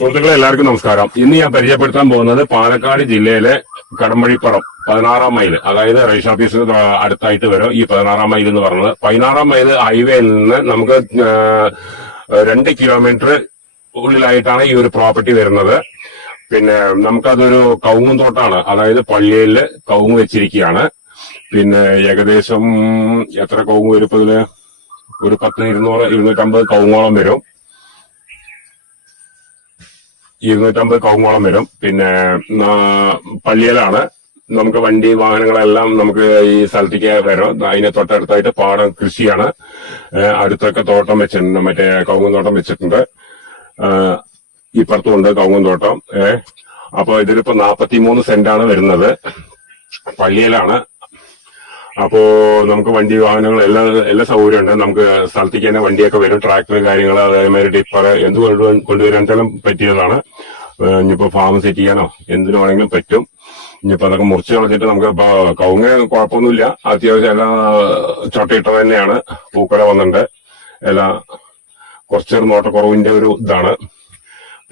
സുഹൃത്തുക്കളെ എല്ലാവർക്കും നമസ്കാരം. ഇന്ന് ഞാൻ പരിചയപ്പെടുത്താൻ പോകുന്നത് പാലക്കാട് ജില്ലയിലെ കടമ്പഴിപ്പുറം 16 മൈൽ, അതായത് റേഷൻ ഓഫീസിന് അടുത്തായിട്ട് വരും ഈ 16 മൈൽ എന്ന് പറയുന്നത്. 16 മൈൽ ഹൈവേയിൽ നിന്ന് നമുക്ക് 2 കിലോമീറ്റർ ഉള്ളിലായിട്ടാണ് ഈ ഒരു പ്രോപ്പർട്ടി വരുന്നത്. പിന്നെ നമുക്കതൊരു കവുങ്ങും തോട്ടാണ്, അതായത് പള്ളിയില് കവുങ്ങ് വെച്ചിരിക്കുകയാണ്. പിന്നെ ഏകദേശം എത്ര കവുങ്ങ് വരും? ഇപ്പൊ ഇതില് ഒരു 250 കവുങ്ങോളം വരും. 250 കവുങ്ങോളം വരും. പിന്നെ പള്ളിയിലാണ്. നമുക്ക് വണ്ടി വാഹനങ്ങളെല്ലാം നമുക്ക് ഈ സ്ഥലത്തേക്ക് വരും. അതിനെ തൊട്ടടുത്തായിട്ട് പാടം കൃഷിയാണ്. അടുത്തൊക്കെ തോട്ടം വെച്ചിട്ടുണ്ട്, മറ്റേ കവുങ്ങും തോട്ടം വെച്ചിട്ടുണ്ട്. ഇപ്പുറത്തുണ്ട് കവുങ്ങും തോട്ടം. അപ്പൊ ഇതിലിപ്പോ 43 സെന്റാണ് വരുന്നത്. പള്ളിയിലാണ്. അപ്പോ നമുക്ക് വണ്ടി വാഹനങ്ങൾ എല്ലാ സൗകര്യമുണ്ട്. നമുക്ക് സ്ഥലത്തേക്ക് തന്നെ വണ്ടിയൊക്കെ വരും. ട്രാക്ടർ കാര്യങ്ങൾ, അതേമാതിരി ടിപ്പർ എന്ത് കൊണ്ടുവരാൻ പറ്റിയതാണ്. ഇനിയിപ്പോ ഫാം സെറ്റ് ചെയ്യാനോ എന്തിനു വേണമെങ്കിലും പറ്റും. ഇനിയിപ്പോ അതൊക്കെ മുറിച്ച് കളഞ്ഞിട്ട് നമുക്ക് കവുങ്ങ് കുഴപ്പമൊന്നുമില്ല. അത്യാവശ്യം എല്ലാ ചൊട്ടയിട്ട തന്നെയാണ്. പൂക്കല വന്നിട്ടുണ്ട്. എല്ലാം കുറച്ചൊരു നോട്ടക്കുറവിന്റെ ഒരു ഇതാണ്.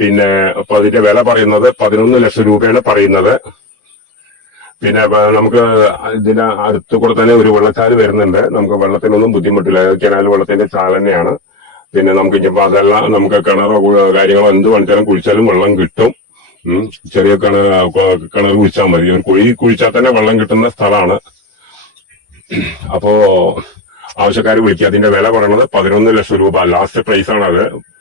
പിന്നെ അപ്പൊ അതിന്റെ വില പറയുന്നത് 11 ലക്ഷം രൂപയാണ് പറയുന്നത്. പിന്നെ നമുക്ക് ഇതിന് അടുത്ത് കൂടെ തന്നെ ഒരു വെള്ളച്ചാല് വരുന്നുണ്ട്. നമുക്ക് വെള്ളത്തിനൊന്നും ബുദ്ധിമുട്ടില്ല. കനാൽ വെള്ളത്തിന്റെ ചാൽ തന്നെയാണ്. പിന്നെ നമുക്ക് ഇനിയിപ്പോ അതെല്ലാം നമുക്ക് കിണറോ കാര്യങ്ങളോ എന്ത് വേണിച്ചാലും കുഴിച്ചാലും വെള്ളം കിട്ടും. ചെറിയ കിണർ കുഴിച്ചാൽ മതി. ഒരു കുഴി കുഴിച്ചാൽ തന്നെ വെള്ളം കിട്ടുന്ന സ്ഥലമാണ്. അപ്പോ ആവശ്യക്കാർ വിളിക്കുക. അതിന്റെ വില പറയുന്നത് 11 ലക്ഷം രൂപ ലാസ്റ്റ് പ്രൈസ് ആണ് അത്.